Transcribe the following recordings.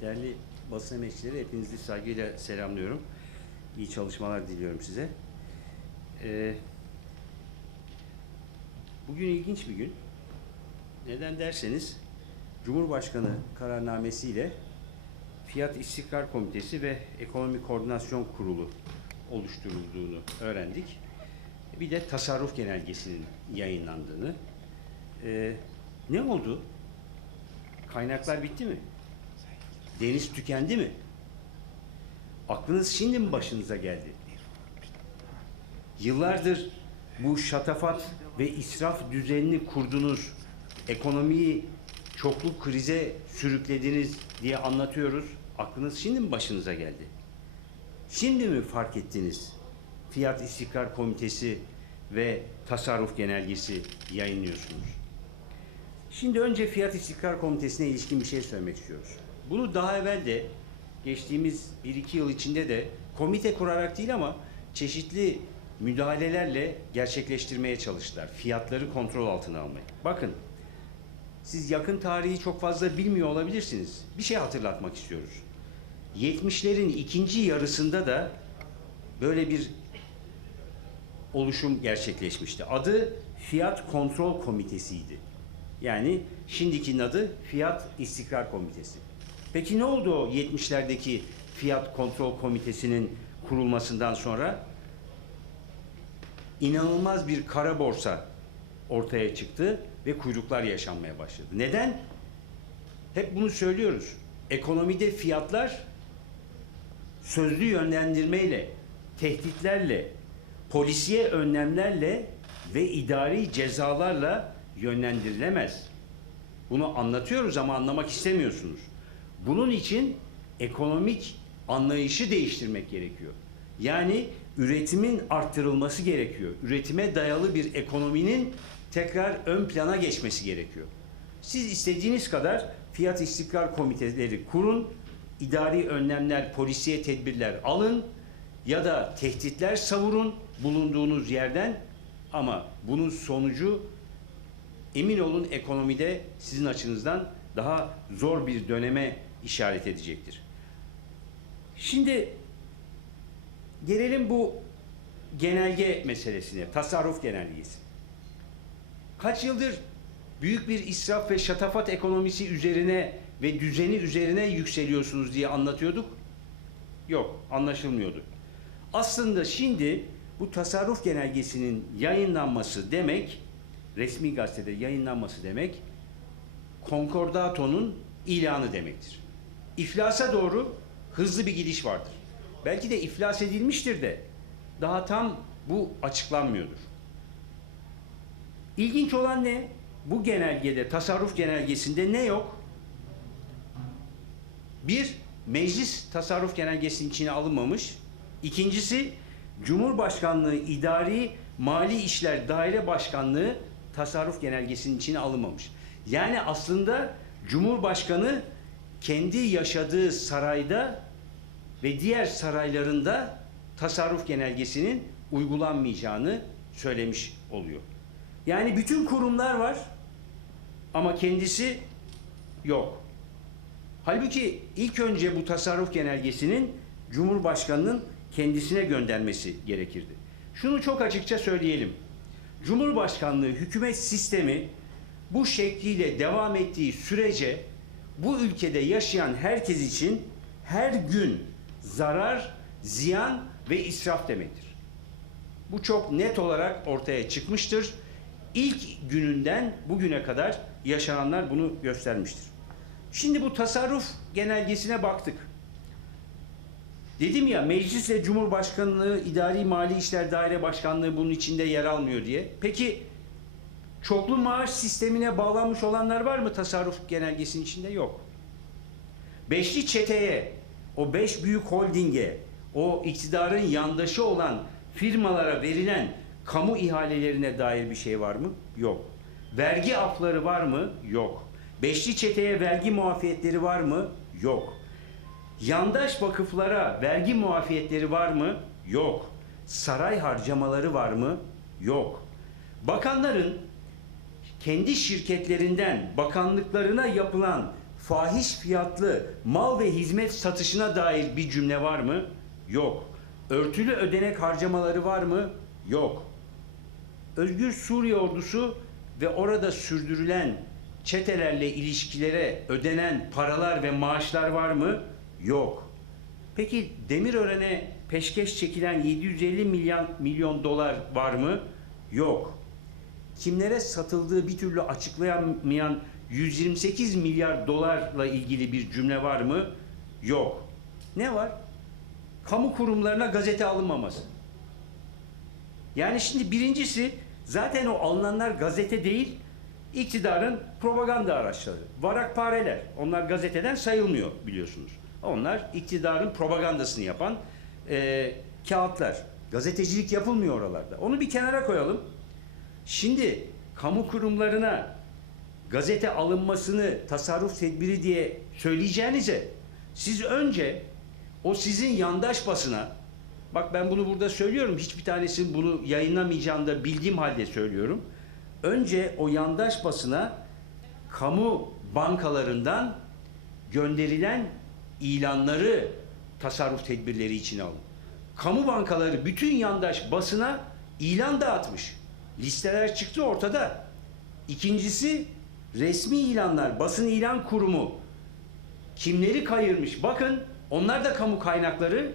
Değerli basın emekçileri hepinizi saygıyla selamlıyorum. İyi çalışmalar diliyorum size. Ee, bugün ilginç bir gün. Neden derseniz Cumhurbaşkanı kararnamesiyle Fiyat İstikrar Komitesi ve Ekonomi Koordinasyon Kurulu oluşturulduğunu öğrendik. Bir de tasarruf genelgesinin yayınlandığını. Ee, ne oldu? Kaynaklar bitti mi? Deniz tükendi mi? Aklınız şimdi mi başınıza geldi? Yıllardır bu şatafat ve israf düzenini kurdunuz, ekonomiyi çoklu krize sürüklediniz diye anlatıyoruz. Aklınız şimdi mi başınıza geldi? Şimdi mi fark ettiniz? Fiyat İstikrar Komitesi ve Tasarruf Genelgesi yayınlıyorsunuz. Şimdi önce Fiyat İstikrar Komitesi'ne ilişkin bir şey söylemek istiyoruz. Bunu daha evvel de geçtiğimiz 1-2 yıl içinde de komite kurarak değil ama çeşitli müdahalelerle gerçekleştirmeye çalıştılar. Fiyatları kontrol altına almayı. Bakın siz yakın tarihi çok fazla bilmiyor olabilirsiniz. Bir şey hatırlatmak istiyoruz. 70'lerin ikinci yarısında da böyle bir oluşum gerçekleşmişti. Adı Fiyat Kontrol Komitesi'ydi. Yani şimdikinin adı Fiyat İstikrar Komitesi. Peki ne oldu o 70'lerdeki Fiyat Kontrol Komitesi'nin kurulmasından sonra? İnanılmaz bir kara borsa ortaya çıktı ve kuyruklar yaşanmaya başladı. Neden? Hep bunu söylüyoruz. Ekonomide fiyatlar sözlü yönlendirmeyle, tehditlerle, polisiye önlemlerle ve idari cezalarla yönlendirilemez. Bunu anlatıyoruz ama anlamak istemiyorsunuz. Bunun için ekonomik anlayışı değiştirmek gerekiyor. Yani üretimin arttırılması gerekiyor. Üretime dayalı bir ekonominin tekrar ön plana geçmesi gerekiyor. Siz istediğiniz kadar fiyat istikrar komiteleri kurun, idari önlemler, polisiye tedbirler alın ya da tehditler savurun bulunduğunuz yerden ama bunun sonucu emin olun ekonomide sizin açınızdan daha zor bir döneme işaret edecektir. Şimdi gelelim bu genelge meselesine, tasarruf genelgesi. Kaç yıldır büyük bir israf ve şatafat ekonomisi üzerine ve düzeni üzerine yükseliyorsunuz diye anlatıyorduk. Yok, anlaşılmıyordu. Aslında şimdi bu tasarruf genelgesinin yayınlanması demek, resmi gazetede yayınlanması demek, konkordato'nun ilanı demektir. İflasa doğru hızlı bir gidiş vardır. Belki de iflas edilmiştir de daha tam bu açıklanmıyordur. İlginç olan ne? Bu genelgede, tasarruf genelgesinde ne yok? Bir, meclis tasarruf genelgesinin içine alınmamış. İkincisi, Cumhurbaşkanlığı İdari Mali İşler Daire Başkanlığı tasarruf genelgesinin içine alınmamış. Yani aslında Cumhurbaşkanı kendi yaşadığı sarayda ve diğer saraylarında tasarruf genelgesinin uygulanmayacağını söylemiş oluyor. Yani bütün kurumlar var ama kendisi yok. Halbuki ilk önce bu tasarruf genelgesinin Cumhurbaşkanının kendisine göndermesi gerekirdi. Şunu çok açıkça söyleyelim. Cumhurbaşkanlığı hükümet sistemi bu şekliyle devam ettiği sürece bu ülkede yaşayan herkes için her gün zarar, ziyan ve israf demektir. Bu çok net olarak ortaya çıkmıştır. İlk gününden bugüne kadar yaşananlar bunu göstermiştir. Şimdi bu tasarruf genelgesine baktık. Dedim ya meclis ve cumhurbaşkanlığı idari mali işler daire başkanlığı bunun içinde yer almıyor diye. Peki çoklu maaş sistemine bağlanmış olanlar var mı tasarruf genelgesinin içinde? Yok. Beşli çeteye, o beş büyük holdinge, o iktidarın yandaşı olan firmalara verilen kamu ihalelerine dair bir şey var mı? Yok. Vergi afları var mı? Yok. Beşli çeteye vergi muafiyetleri var mı? Yok. Yandaş vakıflara vergi muafiyetleri var mı? Yok. Saray harcamaları var mı? Yok. Bakanların kendi şirketlerinden bakanlıklarına yapılan fahiş fiyatlı mal ve hizmet satışına dair bir cümle var mı? Yok. Örtülü ödenek harcamaları var mı? Yok. Özgür Suriye ordusu ve orada sürdürülen çetelerle ilişkilere ödenen paralar ve maaşlar var mı? Yok. Peki Demirören'e peşkeş çekilen 750 milyon, milyon dolar var mı? Yok. Kimlere satıldığı bir türlü açıklayamayan 128 milyar dolarla ilgili bir cümle var mı? Yok. Ne var? Kamu kurumlarına gazete alınmaması. Yani şimdi birincisi zaten o alınanlar gazete değil, iktidarın propaganda araçları. Varakpareler. Onlar gazeteden sayılmıyor biliyorsunuz. Onlar iktidarın propagandasını yapan e, kağıtlar. Gazetecilik yapılmıyor oralarda. Onu bir kenara koyalım. Şimdi kamu kurumlarına gazete alınmasını tasarruf tedbiri diye söyleyeceğinize siz önce o sizin yandaş basına bak ben bunu burada söylüyorum hiçbir tanesi bunu yayınlamayacağını da bildiğim halde söylüyorum. Önce o yandaş basına kamu bankalarından gönderilen ilanları tasarruf tedbirleri için alın. Kamu bankaları bütün yandaş basına ilan dağıtmış. Listeler çıktı ortada. İkincisi resmi ilanlar, basın ilan kurumu kimleri kayırmış? Bakın onlar da kamu kaynakları.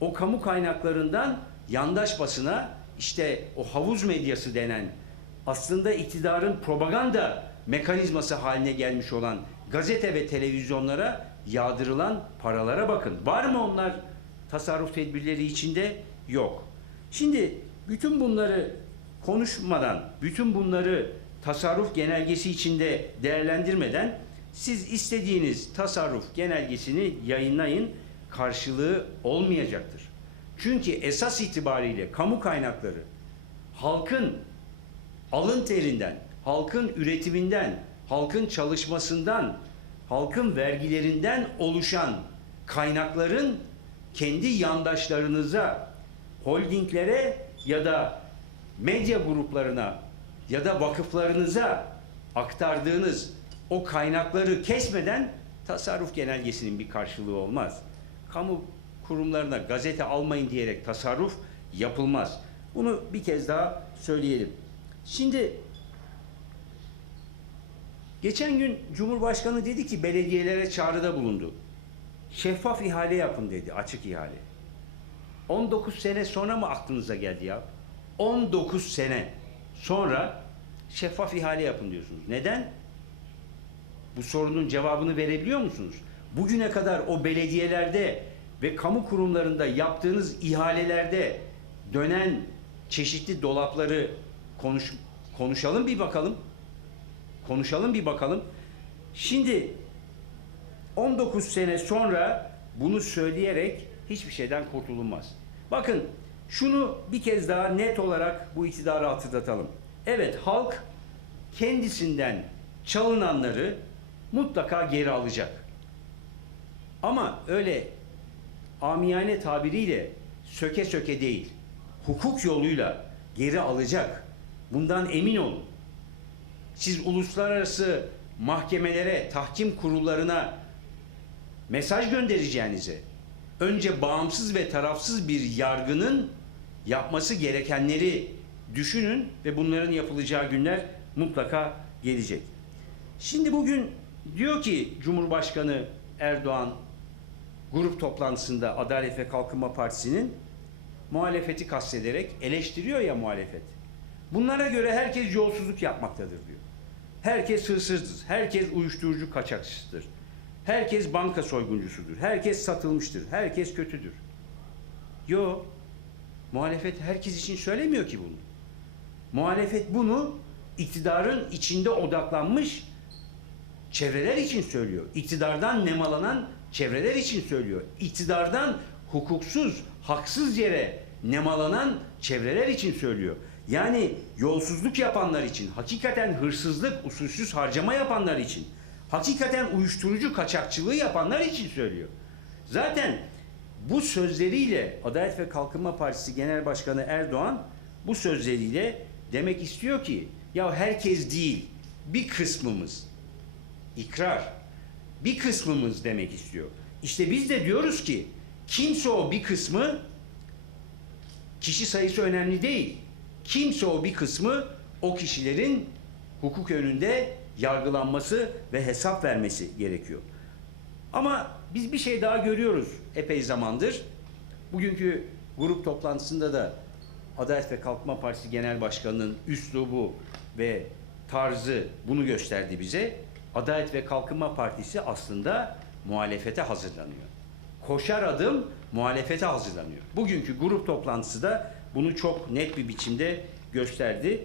O kamu kaynaklarından yandaş basına işte o havuz medyası denen aslında iktidarın propaganda mekanizması haline gelmiş olan gazete ve televizyonlara yağdırılan paralara bakın. Var mı onlar tasarruf tedbirleri içinde? Yok. Şimdi bütün bunları konuşmadan, bütün bunları tasarruf genelgesi içinde değerlendirmeden siz istediğiniz tasarruf genelgesini yayınlayın karşılığı olmayacaktır. Çünkü esas itibariyle kamu kaynakları halkın alın terinden, halkın üretiminden, halkın çalışmasından, halkın vergilerinden oluşan kaynakların kendi yandaşlarınıza, holdinglere ya da medya gruplarına ya da vakıflarınıza aktardığınız o kaynakları kesmeden tasarruf genelgesinin bir karşılığı olmaz. Kamu kurumlarına gazete almayın diyerek tasarruf yapılmaz. Bunu bir kez daha söyleyelim. Şimdi geçen gün Cumhurbaşkanı dedi ki belediyelere çağrıda bulundu. Şeffaf ihale yapın dedi, açık ihale. 19 sene sonra mı aklınıza geldi ya? 19 sene sonra şeffaf ihale yapın diyorsunuz. Neden? Bu sorunun cevabını verebiliyor musunuz? Bugüne kadar o belediyelerde ve kamu kurumlarında yaptığınız ihalelerde dönen çeşitli dolapları konuş, konuşalım bir bakalım. Konuşalım bir bakalım. Şimdi 19 sene sonra bunu söyleyerek hiçbir şeyden kurtulunmaz. Bakın şunu bir kez daha net olarak bu iktidara hatırlatalım. Evet halk kendisinden çalınanları mutlaka geri alacak. Ama öyle amiyane tabiriyle söke söke değil, hukuk yoluyla geri alacak. Bundan emin olun. Siz uluslararası mahkemelere, tahkim kurullarına mesaj göndereceğinize önce bağımsız ve tarafsız bir yargının yapması gerekenleri düşünün ve bunların yapılacağı günler mutlaka gelecek. Şimdi bugün diyor ki Cumhurbaşkanı Erdoğan grup toplantısında Adalet ve Kalkınma Partisi'nin muhalefeti kastederek eleştiriyor ya muhalefet. Bunlara göre herkes yolsuzluk yapmaktadır diyor. Herkes hırsızdır, herkes uyuşturucu kaçakçısıdır. Herkes banka soyguncusudur, herkes satılmıştır, herkes kötüdür. Yo, muhalefet herkes için söylemiyor ki bunu. Muhalefet bunu iktidarın içinde odaklanmış çevreler için söylüyor. İktidardan nemalanan çevreler için söylüyor. İktidardan hukuksuz, haksız yere nemalanan çevreler için söylüyor. Yani yolsuzluk yapanlar için, hakikaten hırsızlık, usulsüz harcama yapanlar için, hakikaten uyuşturucu kaçakçılığı yapanlar için söylüyor. Zaten bu sözleriyle Adalet ve Kalkınma Partisi Genel Başkanı Erdoğan bu sözleriyle demek istiyor ki ya herkes değil bir kısmımız ikrar bir kısmımız demek istiyor. İşte biz de diyoruz ki kimse o bir kısmı kişi sayısı önemli değil. Kimse o bir kısmı o kişilerin hukuk önünde yargılanması ve hesap vermesi gerekiyor. Ama biz bir şey daha görüyoruz epey zamandır. Bugünkü grup toplantısında da Adalet ve Kalkınma Partisi Genel Başkanı'nın üslubu ve tarzı bunu gösterdi bize. Adalet ve Kalkınma Partisi aslında muhalefete hazırlanıyor. Koşar adım muhalefete hazırlanıyor. Bugünkü grup toplantısı da bunu çok net bir biçimde gösterdi.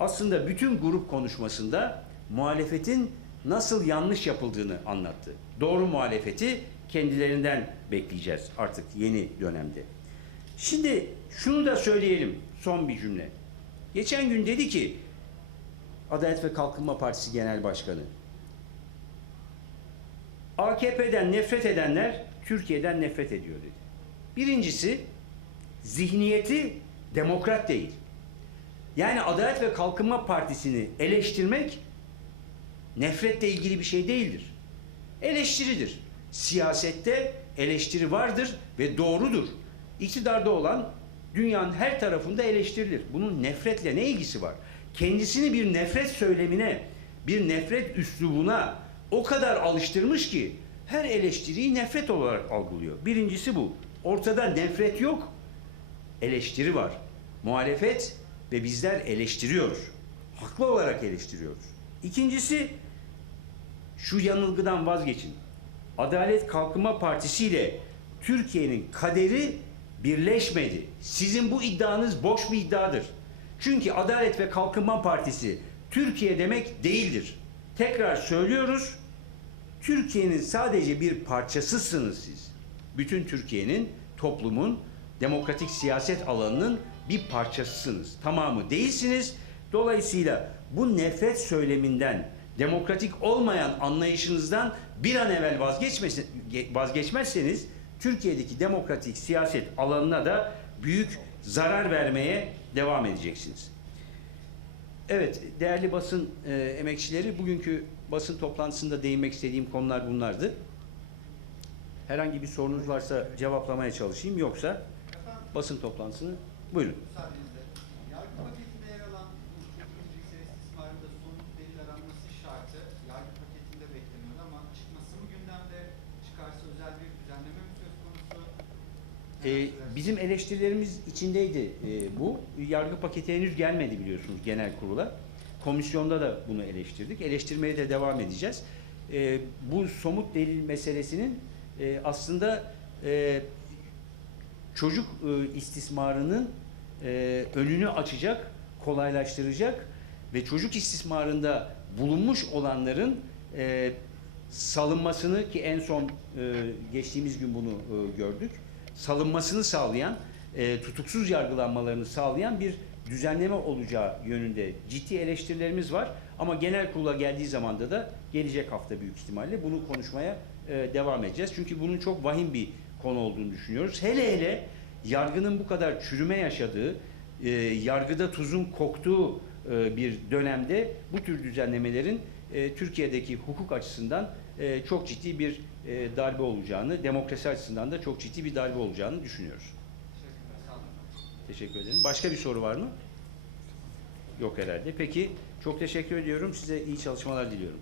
Aslında bütün grup konuşmasında muhalefetin nasıl yanlış yapıldığını anlattı. Doğru muhalefeti kendilerinden bekleyeceğiz artık yeni dönemde. Şimdi şunu da söyleyelim son bir cümle. Geçen gün dedi ki Adalet ve Kalkınma Partisi Genel Başkanı AKP'den nefret edenler Türkiye'den nefret ediyor dedi. Birincisi zihniyeti demokrat değil. Yani Adalet ve Kalkınma Partisi'ni eleştirmek nefretle ilgili bir şey değildir. Eleştiridir. Siyasette eleştiri vardır ve doğrudur. İktidarda olan dünyanın her tarafında eleştirilir. Bunun nefretle ne ilgisi var? Kendisini bir nefret söylemine, bir nefret üslubuna o kadar alıştırmış ki her eleştiriyi nefret olarak algılıyor. Birincisi bu. Ortada nefret yok, eleştiri var. Muhalefet ve bizler eleştiriyoruz. Haklı olarak eleştiriyoruz. İkincisi şu yanılgıdan vazgeçin. Adalet Kalkınma Partisi ile Türkiye'nin kaderi birleşmedi. Sizin bu iddianız boş bir iddiadır. Çünkü Adalet ve Kalkınma Partisi Türkiye demek değildir. Tekrar söylüyoruz. Türkiye'nin sadece bir parçasısınız siz. Bütün Türkiye'nin, toplumun, demokratik siyaset alanının bir parçasısınız. Tamamı değilsiniz. Dolayısıyla bu nefret söyleminden, demokratik olmayan anlayışınızdan bir an evvel vazgeçmezseniz Türkiye'deki demokratik siyaset alanına da büyük zarar vermeye devam edeceksiniz. Evet, değerli basın e, emekçileri, bugünkü basın toplantısında değinmek istediğim konular bunlardı. Herhangi bir sorunuz varsa cevaplamaya çalışayım, yoksa basın toplantısını buyurun. Müsaadenizle. Yargı paketinde yer alan bu çok fiziksel istismarında somut delil aranması şartı yargı paketinde bekleniyordu ama çıkması mı gündemde çıkarsa özel bir düzenleme mi söz konusu? Ee, bizim eleştirilerimiz içindeydi e, bu. Yargı paketi henüz gelmedi biliyorsunuz genel kurula. Komisyonda da bunu eleştirdik. Eleştirmeye de devam edeceğiz. Ee, bu somut delil meselesinin e, aslında e, çocuk e, istismarının e, önünü açacak, kolaylaştıracak ve çocuk istismarında bulunmuş olanların e, salınmasını ki en son e, geçtiğimiz gün bunu e, gördük. Salınmasını sağlayan, e, tutuksuz yargılanmalarını sağlayan bir düzenleme olacağı yönünde ciddi eleştirilerimiz var. Ama genel kurula geldiği zamanda da gelecek hafta büyük ihtimalle bunu konuşmaya e, devam edeceğiz. Çünkü bunun çok vahim bir konu olduğunu düşünüyoruz. Hele hele yargının bu kadar çürüme yaşadığı, e, yargıda tuzun koktuğu e, bir dönemde bu tür düzenlemelerin e, Türkiye'deki hukuk açısından e, çok ciddi bir e, darbe olacağını, demokrasi açısından da çok ciddi bir darbe olacağını düşünüyoruz. Teşekkür ederim. Başka bir soru var mı? Yok herhalde. Peki çok teşekkür ediyorum. Size iyi çalışmalar diliyorum.